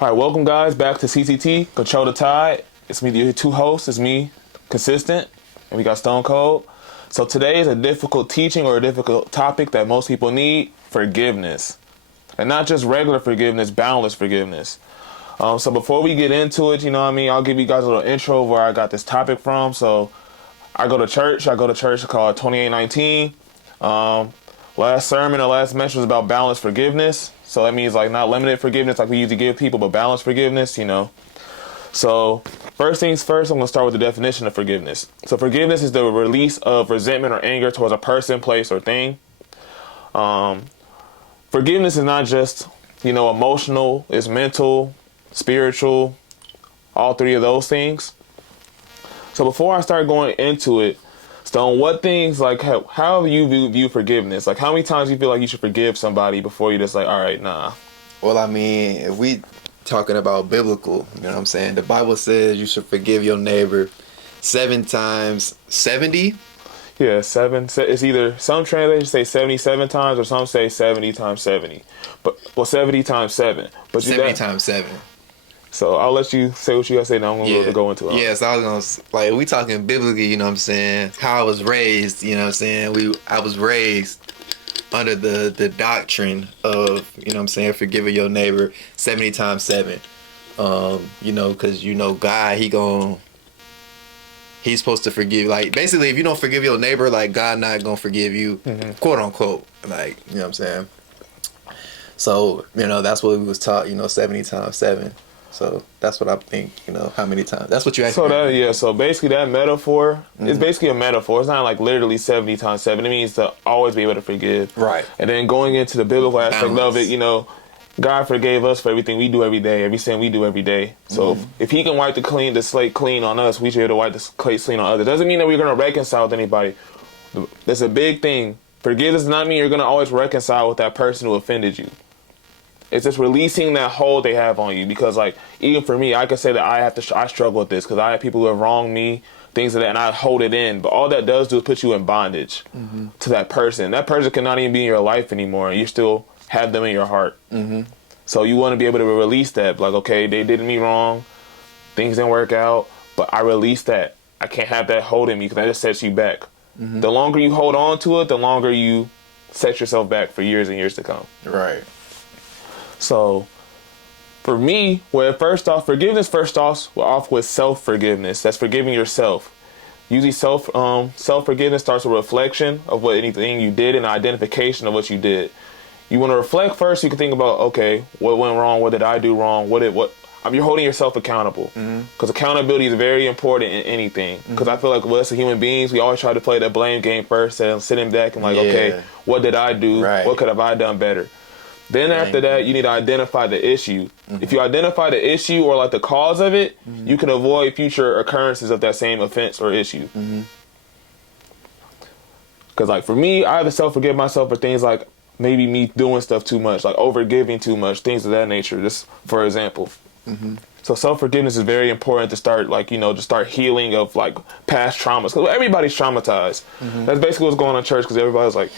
All right, welcome guys back to CCT, Control the Tide. It's me, the two hosts. It's me, Consistent, and we got Stone Cold. So today is a difficult teaching or a difficult topic that most people need: forgiveness. And not just regular forgiveness, boundless forgiveness. So before we get into it, you know what I mean, I'll give you guys a little intro of where I got this topic from. So I go to church called 2819. Last sermon or last message was about balanced forgiveness. So that means like not limited forgiveness like we usually give people, but balanced forgiveness, you know. So first things first, I'm going to start with the definition of forgiveness. So forgiveness is the release of resentment or anger towards a person, place, or thing. Forgiveness is not just, emotional, it's mental, spiritual, all three of those things. So before I start going into it, Stone, what things, like, how do you view forgiveness? Like, how many times do you feel like you should forgive somebody before you just like, all right, nah? Well, I mean, if we talking about biblical, you know what I'm saying? The Bible says you should forgive your neighbor 7 times 70. Yeah, 7. It's either, some translations say 77 times or some say 70 times 70. 70 times 7. But 70 times 7. So I'll let you say what you gotta say now. I'm gonna go into it. Yeah, so I was gonna, like, we talking biblically, you know what I'm saying? How I was raised, you know what I'm saying? I was raised under the doctrine of, you know what I'm saying, forgiving your neighbor 70 times 7. Because, God, he's supposed to forgive. Like, basically, if you don't forgive your neighbor, like, God not gonna forgive you, quote unquote. Like, you know what I'm saying? So, that's what we was taught, 70 times 7. So that's what I think, how many times. That's what you asked me. So basically that metaphor is basically a metaphor. It's not like literally 70 times 7. It means to always be able to forgive. Right. And then going into the biblical aspect of it, God forgave us for everything we do every day, every sin we do every day. So if he can wipe the slate clean on us, we should be able to wipe the slate clean on others. Doesn't mean that we're going to reconcile with anybody. That's a big thing. Forgiveness does not mean you're going to always reconcile with that person who offended you. It's just releasing that hold they have on you. Because, like, even for me, I can say that I struggle with this because I have people who have wronged me, things like that, and I hold it in. But all that does do is put you in bondage to that person. That person cannot even be in your life anymore, and you still have them in your heart. So you want to be able to release that. Like, okay, they did me wrong, things didn't work out, but I release that. I can't have that holding me because that just sets you back. The longer you hold on to it, the longer you set yourself back for years and years to come. Right. So, for me, forgiveness first off with self-forgiveness. That's forgiving yourself. Usually self-forgiveness starts with reflection of what anything you did and identification of what you did. You want to reflect first. You can think about, okay, what went wrong? What did I do wrong? You're holding yourself accountable. Because accountability is very important in anything. Because I feel like us as human beings, we always try to play that blame game first and sitting back and okay, what did I do? Right. What could have I done better? Then after that, you need to identify the issue. If you identify the issue or like the cause of it, you can avoid future occurrences of that same offense or issue. Because like for me, I have to self-forgive myself for things like maybe me doing stuff too much, like overgiving too much, things of that nature, just for example. So self-forgiveness is very important to start, to start healing of like past traumas. Because everybody's traumatized. That's basically what's going on in church, because everybody's like,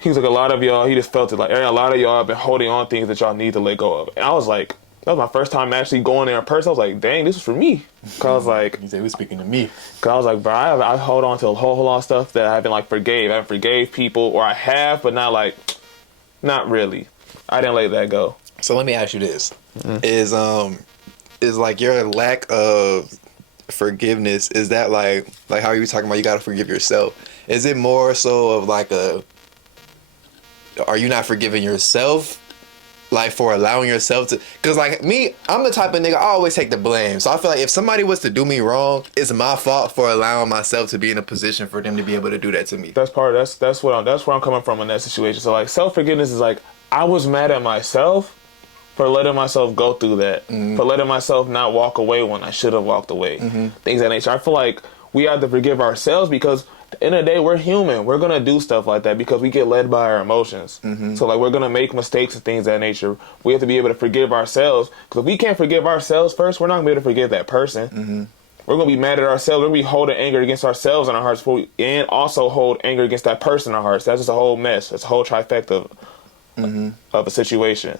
he was like, a lot of y'all, he just felt it like, a lot of y'all have been holding on things that y'all need to let go of. And I was like, that was my first time actually going there in person. I was like, dang, this was for me. Cause I was like, he said he was speaking to me. Cause I was like, bro, I hold on to a whole lot of stuff that I haven't like forgave. I haven't forgave people, or I have, but not really. I didn't let that go. So let me ask you this: is like your lack of forgiveness, is that like how you were talking about you got to forgive yourself? Is it more so of like are you not forgiving yourself, like for allowing yourself to? Because like me, I'm the type of nigga, I always take the blame. So I feel like if somebody was to do me wrong, it's my fault for allowing myself to be in a position for them to be able to do that to me. That's where I'm coming from in that situation. So like self-forgiveness is like, I was mad at myself for letting myself go through that, for letting myself not walk away when I should have walked away. Things of that nature. I feel like we have to forgive ourselves because at the end of the day, we're human. We're going to do stuff like that because we get led by our emotions. So like we're going to make mistakes and things of that nature. We have to be able to forgive ourselves, because if we can't forgive ourselves first, we're not going to be able to forgive that person. We're going to be mad at ourselves. We're going to be holding anger against ourselves in our hearts and also hold anger against that person in our hearts. That's just a whole mess. That's a whole trifecta of a situation.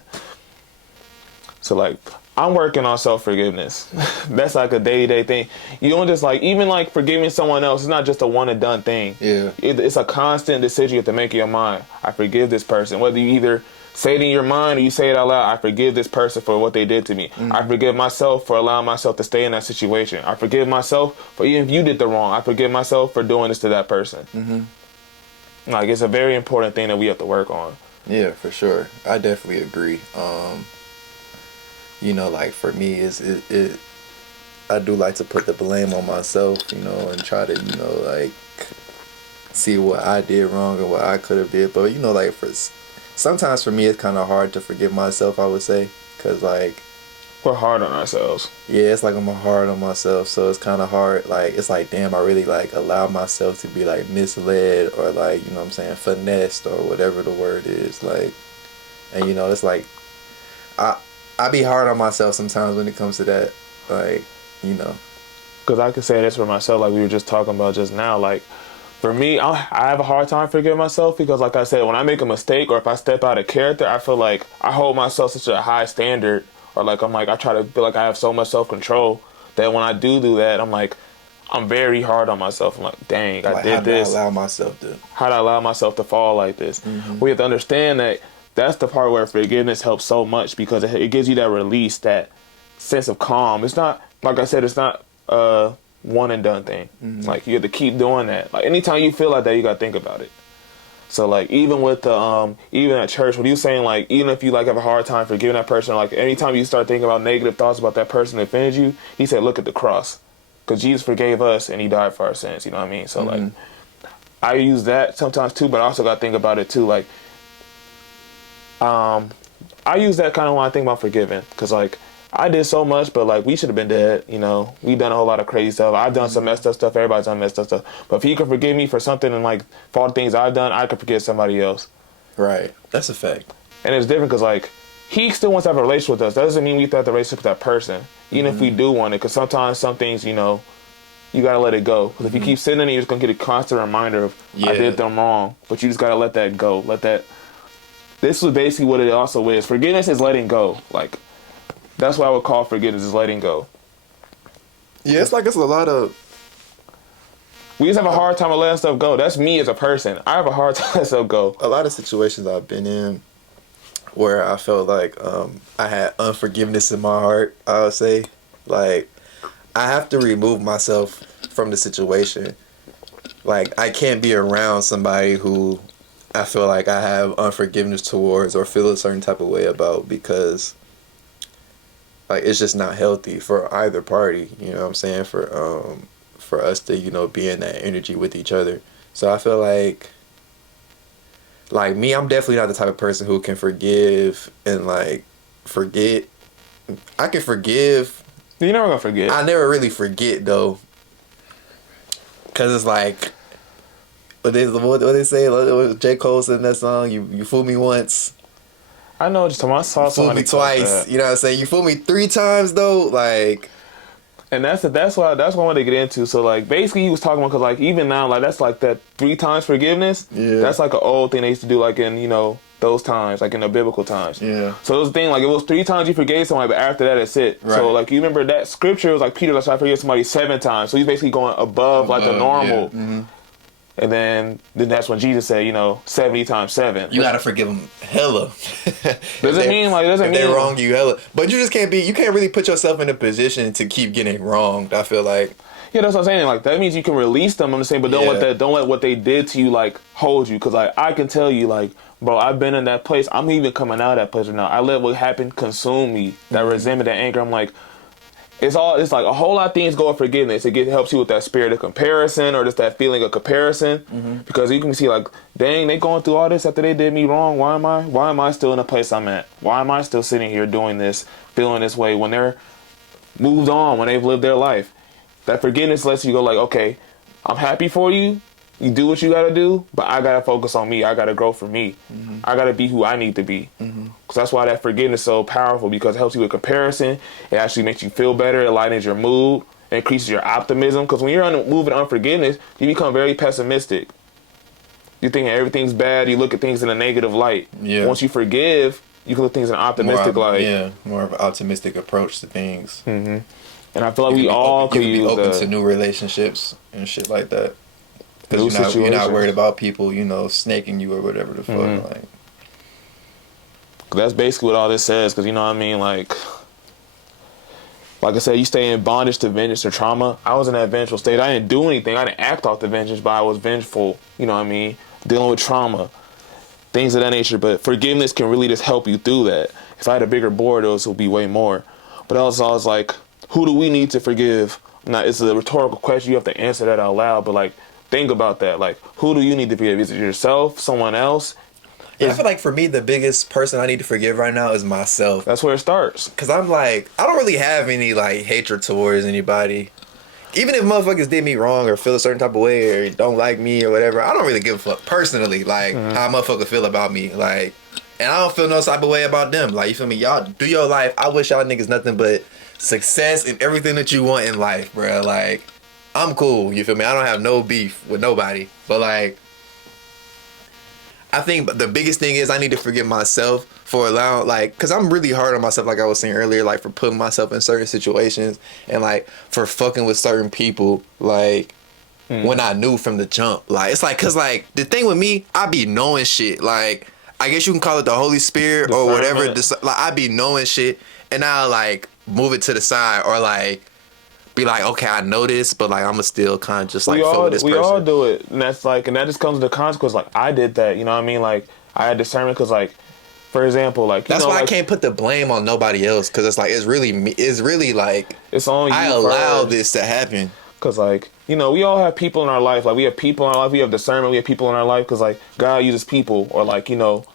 So like I'm working on self-forgiveness. That's like a day-to-day thing. You don't just like, even like forgiving someone else, it's not just a one and done thing. Yeah. It's a constant decision you have to make in your mind. I forgive this person. Whether you either say it in your mind or you say it out loud, I forgive this person for what they did to me. I forgive myself for allowing myself to stay in that situation. I forgive myself for even if you did the wrong. I forgive myself for doing this to that person. Like, it's a very important thing that we have to work on. Yeah, for sure. I definitely agree. You know, like for me, I do like to put the blame on myself, you know, and try to, you know, like see what I did wrong and what I could have did. But you know, like sometimes for me, it's kind of hard to forgive myself, I would say, because like We're hard on ourselves. yeah, it's like I'm hard on myself, so it's kind of hard. Like it's like, damn, I really like allow myself to be like misled or like, you know what I'm saying, finessed or whatever the word is, like, and you know, it's like I be hard on myself sometimes when it comes to that, like, you know. Because I can say this for myself, like we were just talking about just now. Like, for me, I have a hard time forgiving myself because, like I said, when I make a mistake or if I step out of character, I feel like I hold myself such a high standard, or like I try to feel like I have so much self-control that when I do that, I'm like, I'm very hard on myself. I'm like, dang, I did this. How did I allow myself to? How did I allow myself to fall like this? We have to understand that that's the part where forgiveness helps so much because it gives you that release, that sense of calm. It's not, like I said, it's not a one and done thing. Like, you have to keep doing that. Like, anytime you feel like that, you got to think about it. So, like, even with the, even at church, when you saying, like, even if you, like, have a hard time forgiving that person, like, anytime you start thinking about negative thoughts about that person that offended you, he said, look at the cross. Because Jesus forgave us and he died for our sins, you know what I mean? So, like, I use that sometimes, too, but I also got to think about it, too. Like, I use that kind of when I think about forgiving, because like I did so much, but like we should have been dead. You know, we done a whole lot of crazy stuff. I've done some messed up stuff. Everybody's done messed up stuff. But if he can forgive me for something and like for all the things I've done, I could forgive somebody else. Right, that's a fact. And it's different because like he still wants to have a relationship with us. That doesn't mean we have to have the relationship with that person, even if we do want it. Because sometimes some things, you know, you gotta let it go. Because if you keep sitting in it, you're just gonna get a constant reminder of I did them wrong. But you just gotta let that go. Let that. This is basically what it also is. Forgiveness is letting go. Like, that's what I would call forgiveness, is letting go. Yeah, it's like it's a lot of... We just have a hard time of letting stuff go. That's me as a person. I have a hard time letting stuff go. A lot of situations I've been in where I felt like I had unforgiveness in my heart, I would say. Like, I have to remove myself from the situation. Like, I can't be around somebody who I feel like I have unforgiveness towards or feel a certain type of way about, because like it's just not healthy for either party, you know what I'm saying, for us to, you know, be in that energy with each other. So I feel like me, I'm definitely not the type of person who can forgive and like forget. I can forgive. You're never gonna forget. I never really forget though, cause it's like what they say. What J. Cole said in that song, "You fool me once, I know. Just I saw fool me twice." You know what I'm saying? You fool me 3 times though, like. And that's what I wanted to get into. So like basically he was talking about, because like even now, like that's like that 3 times forgiveness. Yeah. That's like an old thing they used to do, like in, you know, those times, like in the biblical times. Yeah. So it was the thing, like it was 3 times you forgave somebody, but after that it's it. Right. So like you remember that scripture was like Peter, like, I forgive somebody 7 times. So he's basically going above like the normal. Yeah. And then that's when Jesus said, you know, 70 times 7. You gotta forgive them hella. Doesn't mean they wrong you hella, but you just can't be. You can't really put yourself in a position to keep getting wronged. I feel like. Yeah, that's what I'm saying. Like that means you can release them. I'm just saying, but don't let what they did to you like hold you. Because like I can tell you, like, bro, I've been in that place. I'm even coming out of that place right now. I let what happened consume me. That resentment, that anger. I'm like, it's like a whole lot of things go with forgiveness. It helps you with that spirit of comparison, or just that feeling of comparison. Because you can see like, dang, they going through all this after they did me wrong. Why am I still in the place I'm at? Why am I still sitting here doing this, feeling this way when they're moved on, when they've lived their life? That forgiveness lets you go like, okay, I'm happy for you. You do what you got to do, but I got to focus on me. I got to grow for me. I got to be who I need to be. Because that's why that forgiveness is so powerful, because it helps you with comparison. It actually makes you feel better. It lightens your mood. It increases your optimism. Because when you're on the move of unforgiveness, you become very pessimistic. You're thinking everything's bad. You look at things in a negative light. Yeah. Once you forgive, you can look things in an optimistic light. Yeah, more of an optimistic approach to things. And I feel like we all could use open to new relationships and shit like that. Because you're not worried about people, you know, snaking you or whatever the fuck. Like, that's basically what all this says. Because you know what I mean, like I said, you stay in bondage to vengeance or trauma. I was in that vengeful state. I didn't do anything. I didn't act off the vengeance, but I was vengeful. You know what I mean? Dealing with trauma, things of that nature. But forgiveness can really just help you through that. If I had a bigger board, those would be way more. But I was like, who do we need to forgive? Now, it's a rhetorical question. You have to answer that out loud. But like, think about that. Like, who do you need to forgive? Is it yourself? Someone else? Yeah, I feel like for me, the biggest person I need to forgive right now is myself. That's where it starts. Because I'm like, I don't really have any, like, hatred towards anybody. Even if motherfuckers did me wrong or feel a certain type of way or don't like me or whatever, I don't really give a fuck personally, like, how a motherfucker feel about me. Like, and I don't feel no type of way about them. Like, you feel me? Y'all do your life. I wish y'all niggas nothing but success and everything that you want in life, bro. Like, I'm cool. You feel me? I don't have no beef with nobody. But, like, I think the biggest thing is I need to forgive myself for allowing, like, because I'm really hard on myself, like I was saying earlier, like, for putting myself in certain situations and, like, for fucking with certain people, like, when I knew from the jump. Like, it's like, because, like, the thing with me, I be knowing shit. Like, I guess you can call it the Holy Spirit or whatever. Like, I be knowing shit and I'll, like, move it to the side or, like, be like, okay, I know this, but like I'm still kind of just like follow this person. We all do it, and that's like, and that just comes with the consequence. Like I did that, you know what I mean? Like I had discernment because, like, for example, like that's why like, I can't put the blame on nobody else because it's like it's really like it's on you. I allowed this to happen because, like, you know, we all have people in our life. Like we have people in our life. We have discernment. We have people in our life because, like, God uses people, or like, you know,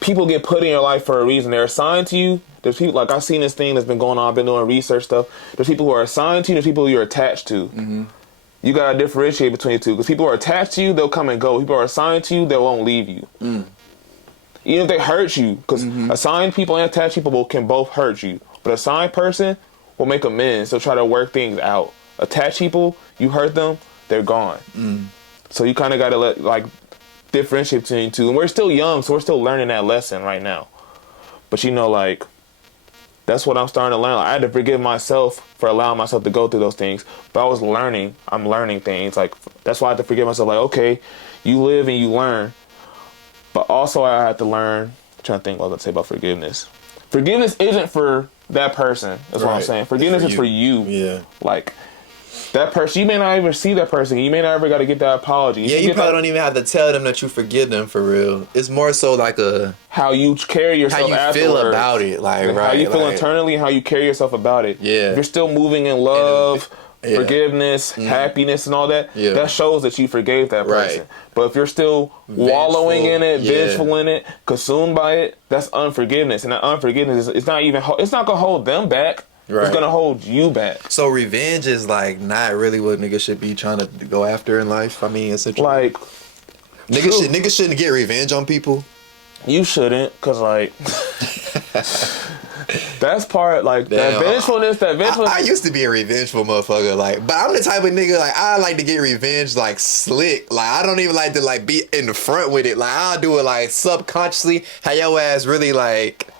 people get put in your life for a reason. They're assigned to you. There's people, like, I've seen this thing that's been going on. I've been doing research stuff. There's people who are assigned to you. There's people who you're attached to. You got to differentiate between the two. Because people who are attached to you, they'll come and go. People who are assigned to you, they won't leave you. Even if they hurt you. Because assigned people and attached people can both hurt you. But assigned person will make amends. They'll try to work things out. Attached people, you hurt them, they're gone. So you kind of got to differentiate between the two. And we're still young, so we're still learning that lesson right now. But, you know, like, that's what I'm starting to learn. Like, I had to forgive myself for allowing myself to go through those things. But I was learning. I'm learning things. Like, that's why I had to forgive myself. Like, okay, you live and you learn. But also I had to learn. I'm trying to think what I was going to say about forgiveness. Forgiveness isn't for that person. That's what I'm saying. Forgiveness is for you. Yeah. Like, that person, you may not even see that person. You may not ever got to get that apology. You probably don't even have to tell them that you forgive them for real. It's more so like how you carry yourself afterwards. How you feel about it. Like, how you feel internally, how you carry yourself about it. Yeah. If you're still moving in love, forgiveness, happiness, and all that, that shows that you forgave that person. Right. But if you're still wallowing in it, vengeful in it, consumed by it, that's unforgiveness. And that unforgiveness, it's not going to hold them back. Right. It's gonna hold you back. So revenge is like not really what niggas should be trying to go after in life. I mean, essentially, like niggas shouldn't get revenge on people. You shouldn't, cause like that's part like that vengefulness. I used to be a revengeful motherfucker, like, but I'm the type of nigga like I like to get revenge like slick. Like I don't even like to like be in the front with it. Like I'll do it like subconsciously. How your ass really like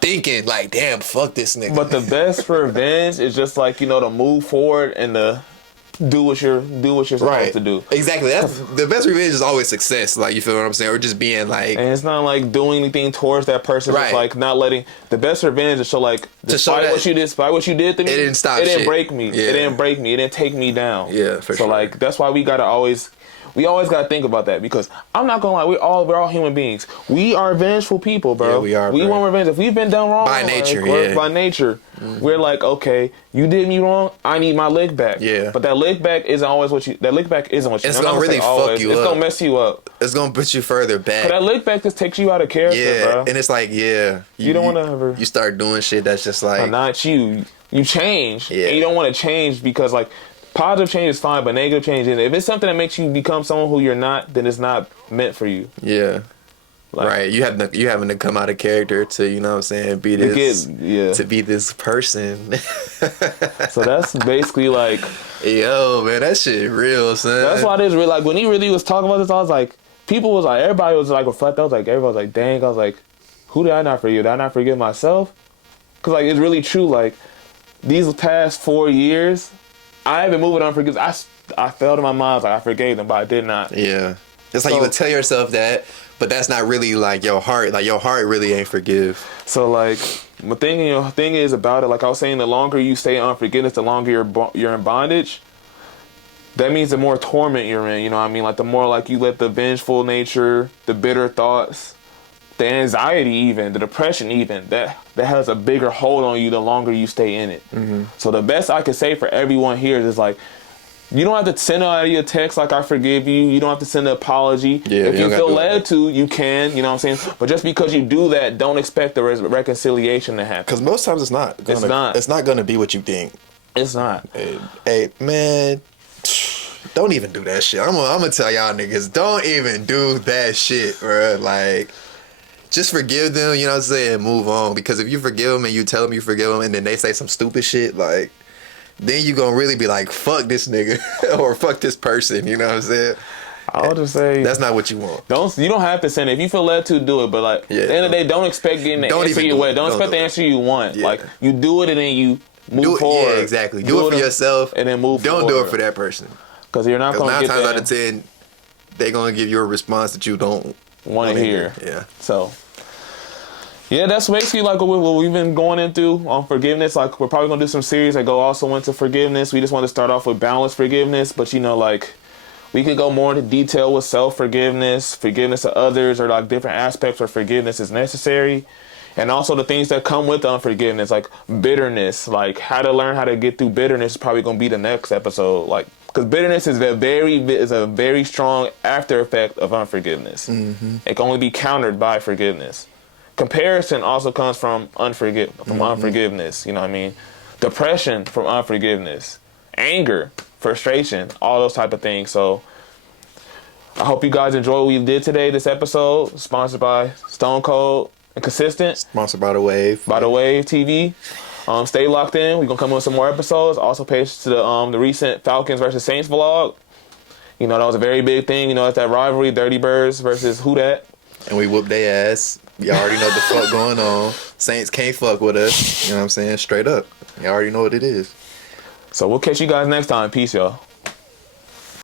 thinking like, damn, fuck this nigga. But the best revenge is just like, you know, to move forward and to do what you're supposed to do. Exactly. That's the best revenge is always success. Like, you feel what I'm saying, or just being like. And it's not like doing anything towards that person. Right. It's like not letting the best revenge is despite what you did to me. It didn't stop. It didn't break me. Yeah. It didn't break me. It didn't take me down. Yeah, for sure. So like that's why we always gotta think about that, because I'm not gonna lie, we're all human beings. We are vengeful people, bro. Yeah, we are. We want revenge. If we've been done wrong by nature, by nature, we're like, okay, you did me wrong. I need my lick back. Yeah. But that lick back isn't what you. It's gonna really fuck you up. It's gonna mess you up. It's gonna put you further back. But that lick back just takes you out of character, bro. And it's like, you don't want to ever. You start doing shit that's just like not you. You change. Yeah. And you don't want to change because like. Positive change is fine, but negative change isn't. If it's something that makes you become someone who you're not, then it's not meant for you. Yeah. Like, right. You having to come out of character to, you know what I'm saying, be this to be this person. So that's basically like, yo, man, that shit real, son. That's why it is real. Like when he really was talking about this, I was like, everybody was like reflecting. I was like, everybody was like, dang. I was like, who did I not forgive? Did I not forgive myself? Because, like, it's really true. Like, these past 4 years, I have been moving on forgiveness. I felt in my mind, like, I forgave them, but I did not. Yeah. It's like you would tell yourself that, but that's not really, like, your heart. Like, your heart really ain't forgive. So, like, my thing is about it, like I was saying, the longer you stay in unforgiveness, the longer you're in bondage. That means the more torment you're in, you know what I mean? Like, the more, like, you let the vengeful nature, the bitter thoughts, the anxiety even, the depression even, that has a bigger hold on you the longer you stay in it. Mm-hmm. So the best I could say for everyone here is, like, you don't have to send out your text like, I forgive you. You don't have to send an apology. Yeah, if you feel led to, you can, you know what I'm saying? But just because you do that, don't expect the reconciliation to happen. Because most times it's not. It's not going to be what you think. It's not. Hey, man, don't even do that shit. I'm gonna tell y'all niggas, don't even do that shit, bro. Like, just forgive them, you know what I'm saying, and move on. Because if you forgive them and you tell them you forgive them and then they say some stupid shit, like, then you gonna really be like, fuck this nigga or fuck this person, you know what I'm saying? I'll just say that's not what you want. You don't have to send it. If you feel led to, do it. But, like, at the end of the day, don't expect getting the answer you want. Don't expect the answer you want. Yeah. Like, you do it and then you move forward. Yeah, exactly. Do it for yourself and then move forward. Don't do it for that person. Because you're not going to get 9 times out of 10, they're going to give you a response that you don't want to hear. Yeah. So, yeah, that's basically like what we've been going into on forgiveness. Like, we're probably going to do some series that go also into forgiveness. We just want to start off with balanced forgiveness. But, you know, like, we could go more into detail with self-forgiveness, forgiveness of others, or, like, different aspects where forgiveness is necessary. And also the things that come with unforgiveness, like bitterness, like how to learn how to get through bitterness is probably going to be the next episode. Like, because bitterness is a very strong after effect of unforgiveness. Mm-hmm. It can only be countered by forgiveness. Comparison also comes from unforgiveness. You know what I mean? Depression from unforgiveness, anger, frustration, all those type of things. So I hope you guys enjoy what we did today. This episode sponsored by Stone Cold and Consistent. Sponsored by The Wave. By The Wave TV. Stay locked in. We're going to come with some more episodes. Also pay to the recent Falcons versus Saints vlog. You know, that was a very big thing. You know, it's that rivalry, Dirty Birds versus Who Dat. And we whooped their ass. Y'all already know what the fuck going on. Saints can't fuck with us. You know what I'm saying? Straight up. Y'all already know what it is. So we'll catch you guys next time. Peace, y'all.